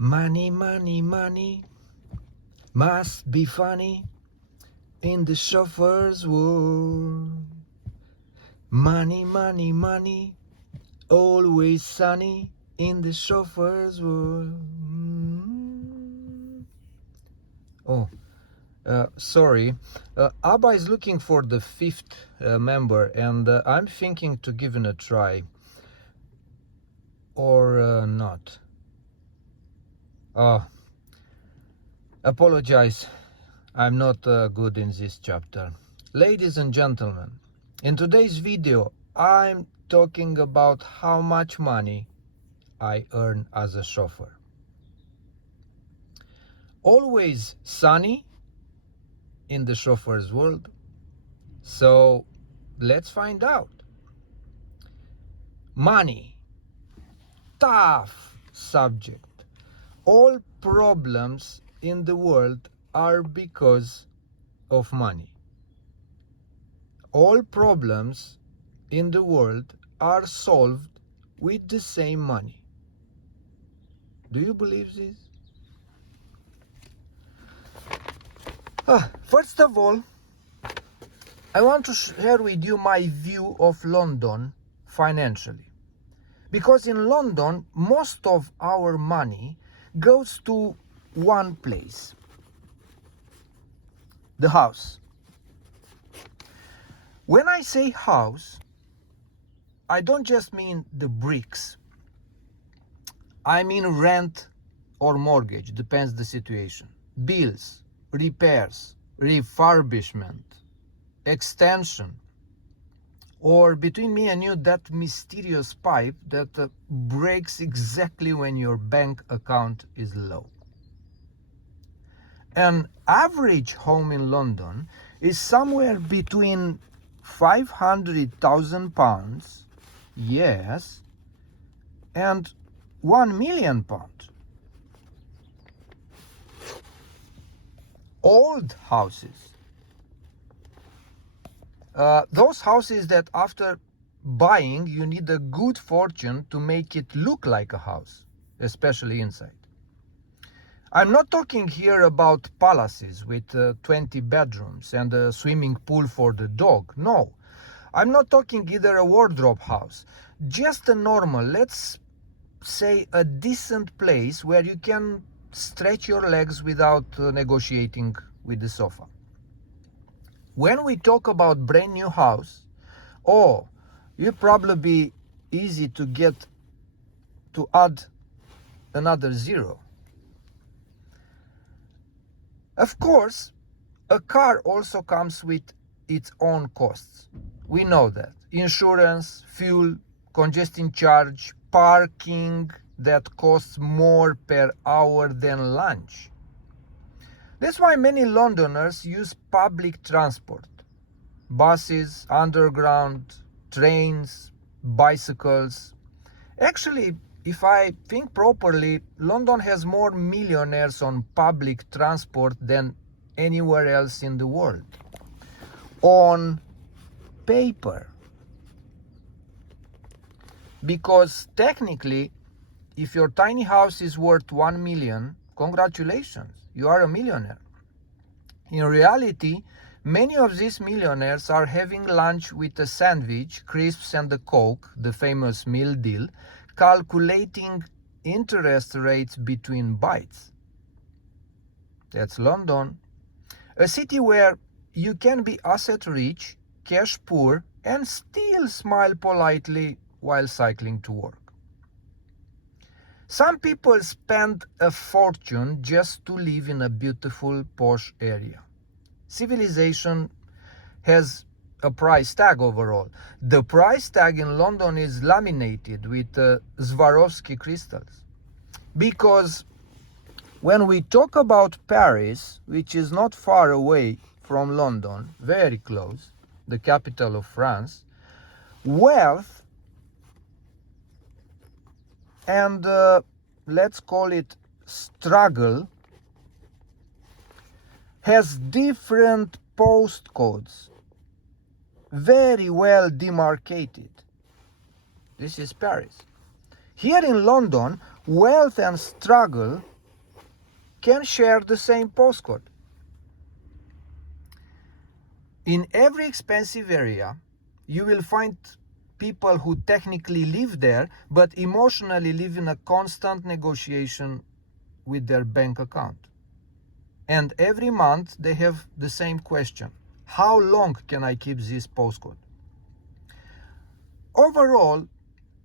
Money, money, money must be funny in the chauffeur's world. Money, money, money, always sunny in the chauffeur's world. Oh, sorry. Abba is looking for the fifth member, and I'm thinking to give it a try. Or not. Apologize. I'm not good in this chapter. Ladies and gentlemen, in today's video, I'm talking about how much money I earn as a chauffeur. Always sunny in the chauffeur's world. So let's find out. Money. Tough subject. All problems in the world are because of money. All problems in the world are solved with the same money. Do you believe this? First of all, I want to share with you my view of London financially. Because in London, most of our money goes to one place, the house. When I say house, I don't just mean the bricks. I mean rent or mortgage, depends the situation. Bills, repairs, refurbishment, extension, or between me and you, that mysterious pipe that breaks exactly when your bank account is low. An average home in London is somewhere between £500,000, yes, and £1 million. Old houses. Those houses that after buying you need a good fortune to make it look like a house, especially inside. I'm not talking here about palaces with 20 bedrooms and a swimming pool for the dog. No, I'm not talking either a wardrobe house, just a normal, let's say a decent place where you can stretch your legs without negotiating with the sofa. When we talk about brand new house, you probably be easy to get to add another zero. Of course, a car also comes with its own costs. We know that. Insurance, fuel, congestion charge, parking that costs more per hour than lunch. That's why many Londoners use public transport. Buses, underground, trains, bicycles. Actually, if I think properly, London has more millionaires on public transport than anywhere else in the world. On paper. Because technically, if your tiny house is worth 1 million, congratulations, you are a millionaire. In reality, many of these millionaires are having lunch with a sandwich, crisps and a Coke, the famous meal deal, calculating interest rates between bites. That's London, a city where you can be asset rich, cash poor, and still smile politely while cycling to work. Some people spend a fortune just to live in a beautiful, posh area. Civilization has a price tag overall. The price tag in London is laminated with Swarovski crystals. Because when we talk about Paris, which is not far away from London, very close, the capital of France, wealth and let's call it struggle has different postcodes, very well demarcated. This is Paris. Here in London, wealth and struggle can share the same postcode. In every expensive area, you will find people who technically live there, but emotionally live in a constant negotiation with their bank account. And every month they have the same question: how long can I keep this postcode? Overall,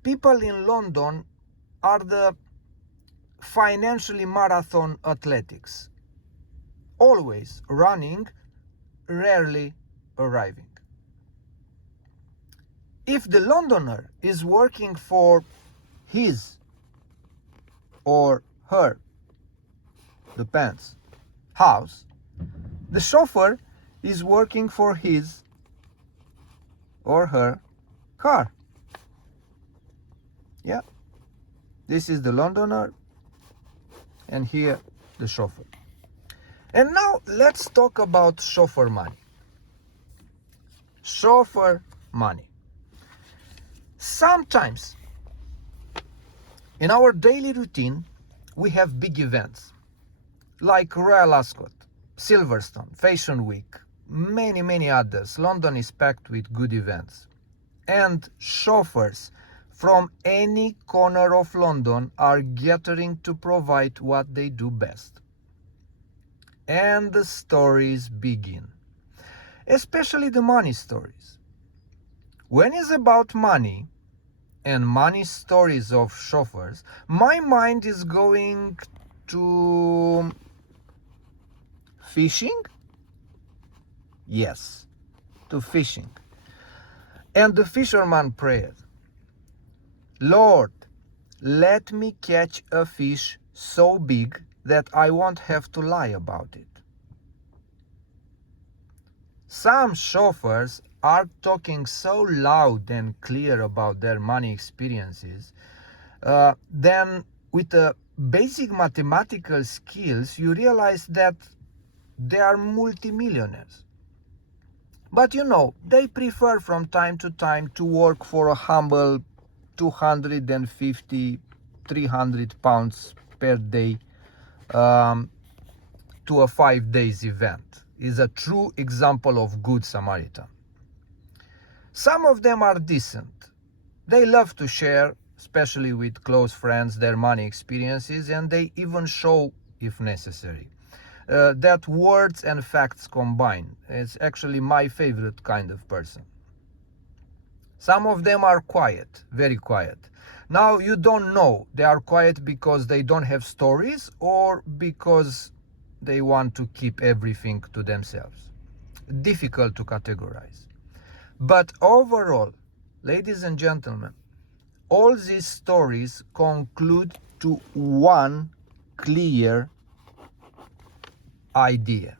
people in London are the financially marathon athletics, always running, rarely arriving. If the Londoner is working for his or her, depends, house, the chauffeur is working for his or her car. Yeah, this is the Londoner, and here the chauffeur. And now let's talk about chauffeur money. Chauffeur money. Sometimes in our daily routine we have big events like Royal Ascot, Silverstone, Fashion Week, many others. London is packed with good events. And chauffeurs from any corner of London are gathering to provide what they do best. And the stories begin, especially the money stories. When it's about money and money stories of chauffeurs, my mind is going to fishing? Yes, to fishing. And the fisherman prayed, Lord, let me catch a fish so big that I won't have to lie about it. Some chauffeurs are talking so loud and clear about their money experiences, then with the basic mathematical skills, you realize that they are multimillionaires. But you know, they prefer from time to time to work for a humble 250, 300 pounds per day to a 5 days event. Is a true example of good Samaritan. Some of them are decent. They love to share, especially with close friends, their money experiences, and they even show, if necessary, that words and facts combine. It's actually my favorite kind of person. Some of them are quiet, very quiet. Now, you don't know they are quiet because they don't have stories or because they want to keep everything to themselves. Difficult to categorize. But overall, ladies and gentlemen, all these stories conclude to one clear idea.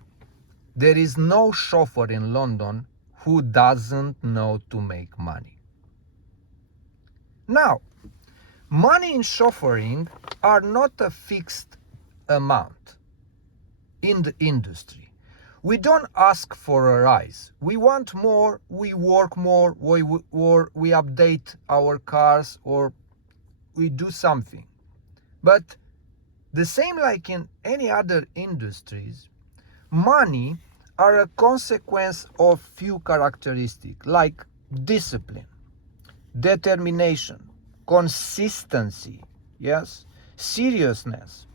There is no chauffeur in London who doesn't know to make money. Now, money in chauffeuring are not a fixed amount in the industry. We don't ask for a rise. We want more, we work more, or we update our cars, or we do something. But the same like in any other industries, money are a consequence of few characteristics like discipline, determination, consistency, yes, seriousness,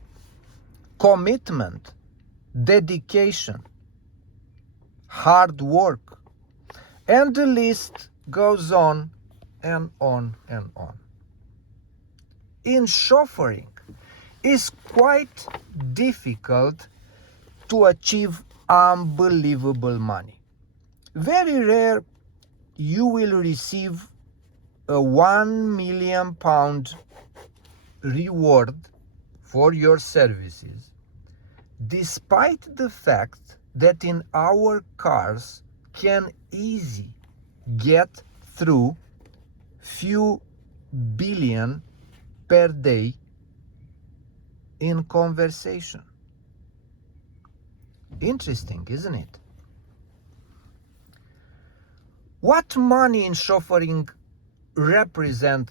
commitment, dedication, hard work, and the list goes on and on and on. In chauffeuring, it's quite difficult to achieve unbelievable money. Very rare you will receive a £1 million reward for your services, despite the fact that in our cars can easily get through few billion per day in conversation. Interesting, isn't it? What money in chauffeuring represent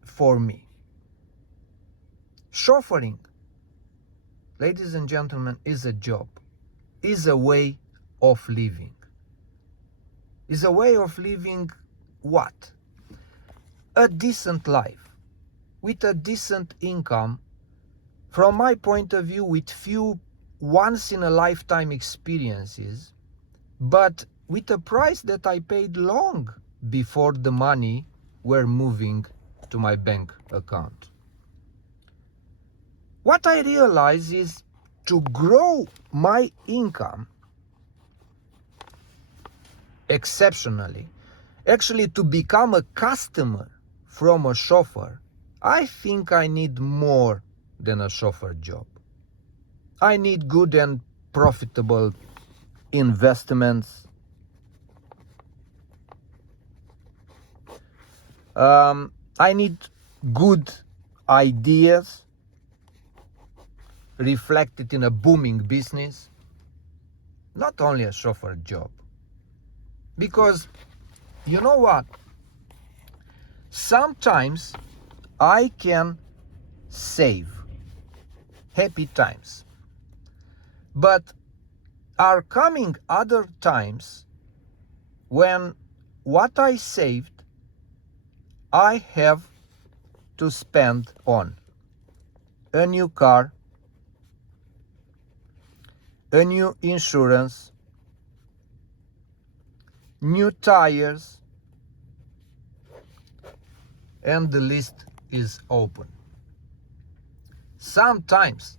for me? Chauffeuring, ladies and gentlemen, is a job, is a way of living. Is a way of living what? A decent life, with a decent income, from my point of view, with few once-in-a-lifetime experiences, but with a price that I paid long before the money were moving to my bank account. What I realize is to grow my income exceptionally, actually to become a customer from a chauffeur, I think I need more than a chauffeur job. I need good and profitable investments. I need good ideas reflected in a booming business, not only a chauffeur job. Because you know what? Sometimes I can save happy times, but are coming other times when what I saved I have to spend on a new car, a new insurance, new tires, and the list is open. Sometimes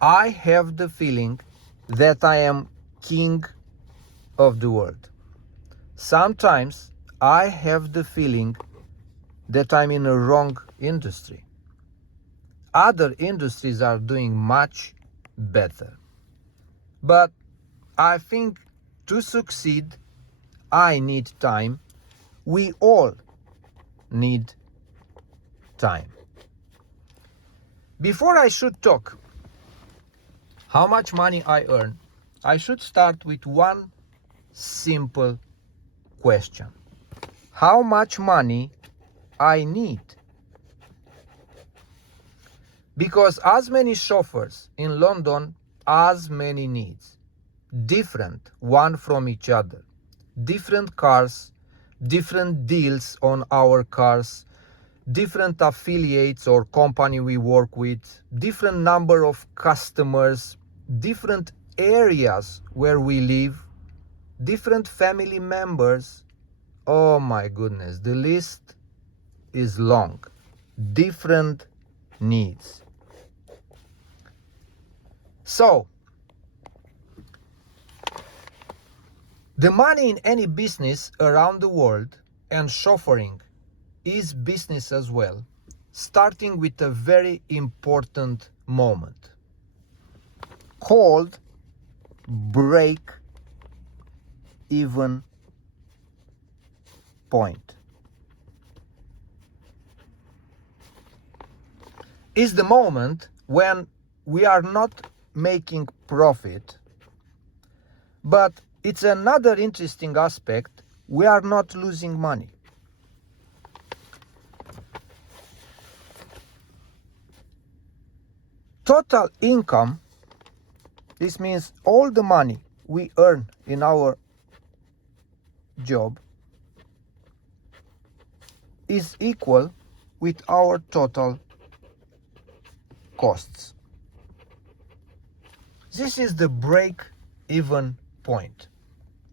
I have the feeling that I am king of the world. Sometimes I have the feeling that I'm in a wrong industry. Other industries are doing much better. But I think to succeed, I need time. We all need time. Before I should talk how much money I earn, I should start with one simple question. How much money I need? Because as many chauffeurs in London, as many needs, different one from each other, different cars, different deals on our cars, different affiliates or company we work with, different number of customers, different areas where we live, different family members. Oh my goodness, the list is long. Different needs. So, the money in any business around the world, and chauffeuring is business as well, starting with a very important moment called break-even point. Is the moment when we are not making profit, but it's another interesting aspect, we are not losing money. Total income, this means all the money we earn in our job, is equal with our total costs. This is the break-even point.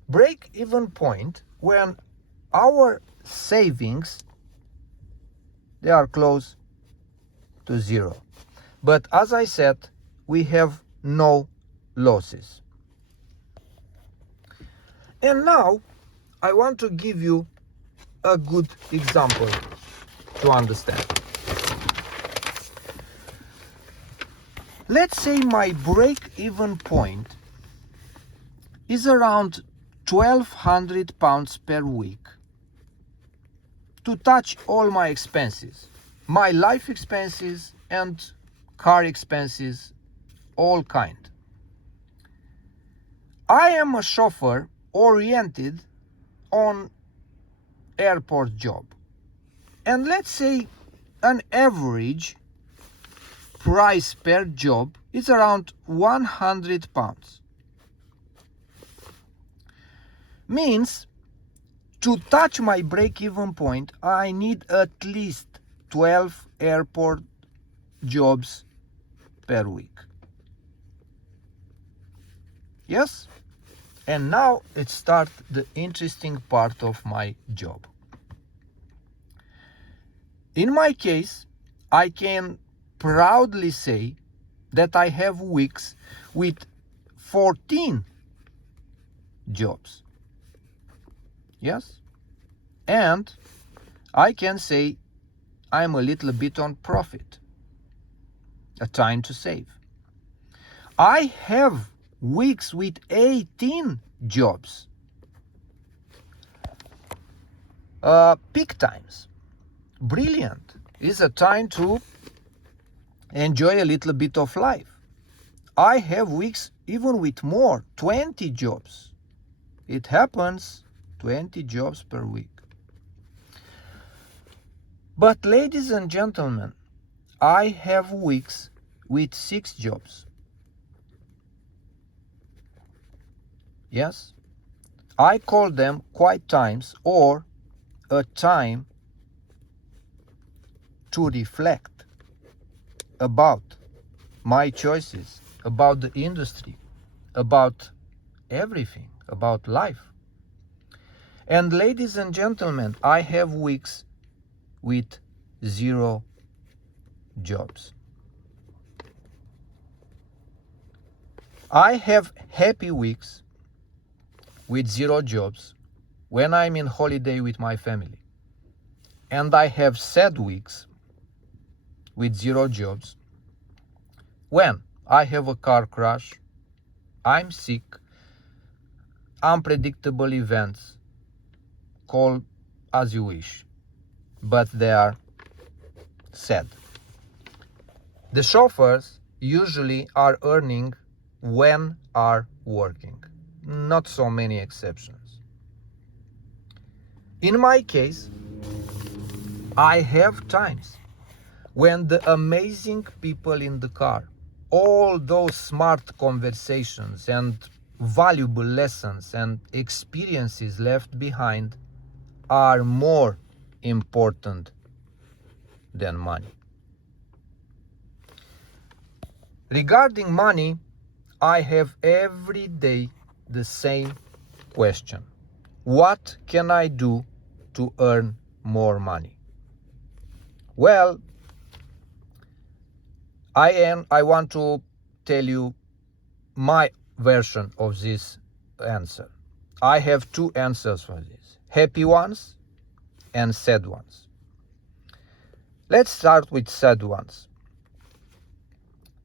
Break-even point when our savings, they are close to zero. But as I said, we have no losses. And now I want to give you a good example to understand. Let's say my break-even point is around £1,200 per week to touch all my expenses, my life expenses and car expenses, all kind. I am a chauffeur oriented on airport job, and let's say an average price per job is around £100. Means to touch my break-even point, I need at least 12 airport jobs per week. Yes? And now it starts the interesting part of my job. In my case, I can proudly say that I have weeks with 14 jobs. Yes? And I can say I'm a little bit on profit. A time to save. I have weeks with 18 jobs. Peak times. Brilliant. It's a time to enjoy a little bit of life. I have weeks even with more, 20 jobs. It happens, 20 jobs per week. But ladies and gentlemen, I have weeks with 6 jobs. Yes? I call them quiet times or a time to reflect about my choices, about the industry, about everything, about life. And ladies and gentlemen, I have weeks with 0 jobs. I have happy weeks with 0 jobs when I'm in holiday with my family. And I have sad weeks with 0 jobs when I have a car crash, I'm sick, unpredictable events, call as you wish, but they are sad. The chauffeurs usually are earning when are working, not so many exceptions. In my case, I have times when the amazing people in the car, all those smart conversations and valuable lessons and experiences left behind are more important than money. Regarding money, I have every day the same question. What can I do to earn more money? Well, I want to tell you my version of this answer. I have 2 answers for this, happy ones and sad ones. Let's start with sad ones.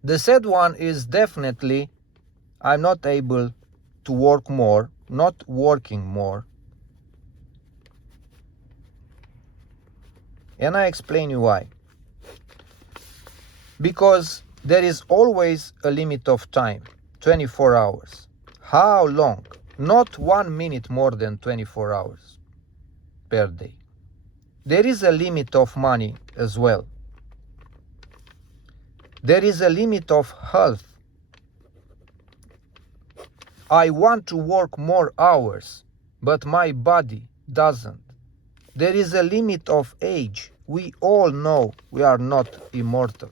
The sad one is definitely I'm not able to work more, not working more. And I explain you why. Because there is always a limit of time, 24 hours. How long? Not 1 minute more than 24 hours per day. There is a limit of money as well. There is a limit of health. I want to work more hours, but my body doesn't. There is a limit of age. We all know we are not immortal.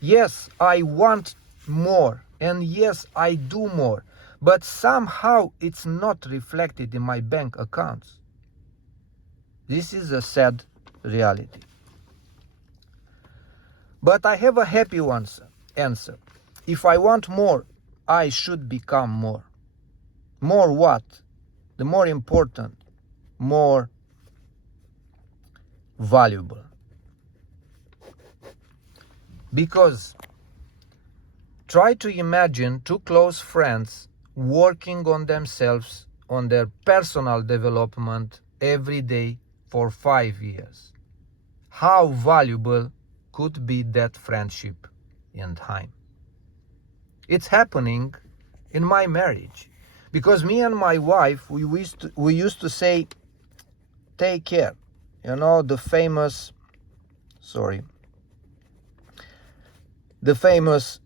Yes, I want more, and yes, I do more, but somehow it's not reflected in my bank accounts. This is a sad reality. But I have a happy answer. If I want more, I should become more. More what? The more important, more valuable. Because try to imagine 2 close friends working on themselves, on their personal development every day for 5 years. How valuable could be that friendship in time? It's happening in my marriage. Because me and my wife, we used to say, take care. You know, the famous, the famous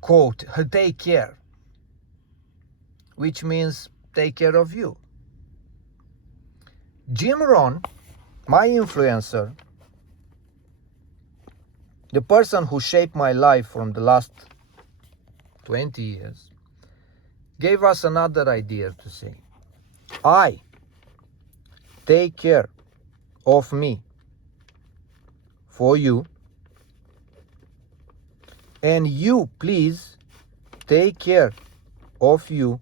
quote, take care, which means take care of you. Jim Rohn, my influencer, the person who shaped my life from the last 20 years, gave us another idea to say, I take care of me for you, and you please take care of you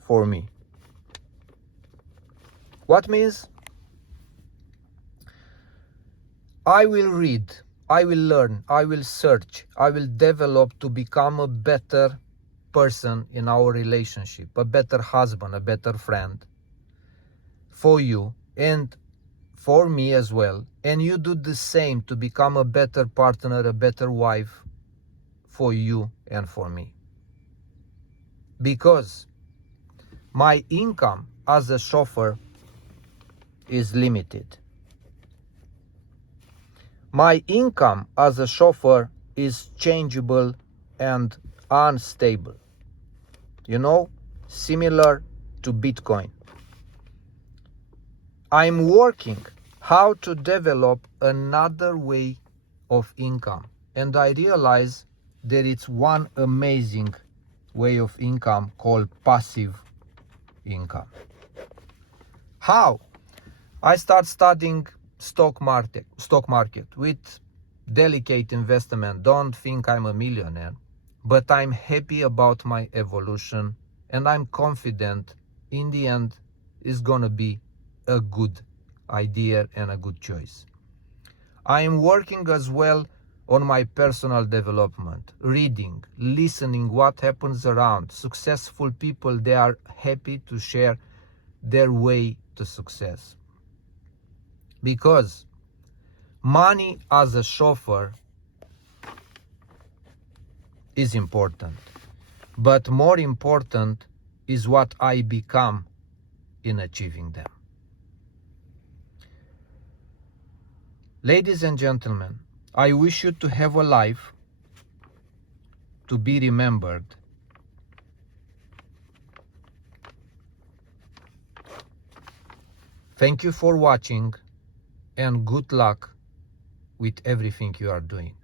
for me. What means? I will read, I will learn, I will search, I will develop to become a better person in our relationship, a better husband, a better friend for you and for me as well. And you do the same to become a better partner, a better wife for you and for me. Because my income as a chauffeur is limited. My income as a chauffeur is changeable and unstable. You know, similar to Bitcoin. I'm working how to develop another way of income. And I realize that it's one amazing way of income called passive income. How? I start studying stock market with delicate investment. Don't think I'm a millionaire, but I'm happy about my evolution and I'm confident in the end it's gonna be a good idea and a good choice. I am working as well on my personal development, reading, listening what happens around. Successful people, they are happy to share their way to success. Because money as a chauffeur is important, but more important is what I become in achieving them. Ladies and gentlemen, I wish you to have a life to be remembered. Thank you for watching and good luck with everything you are doing.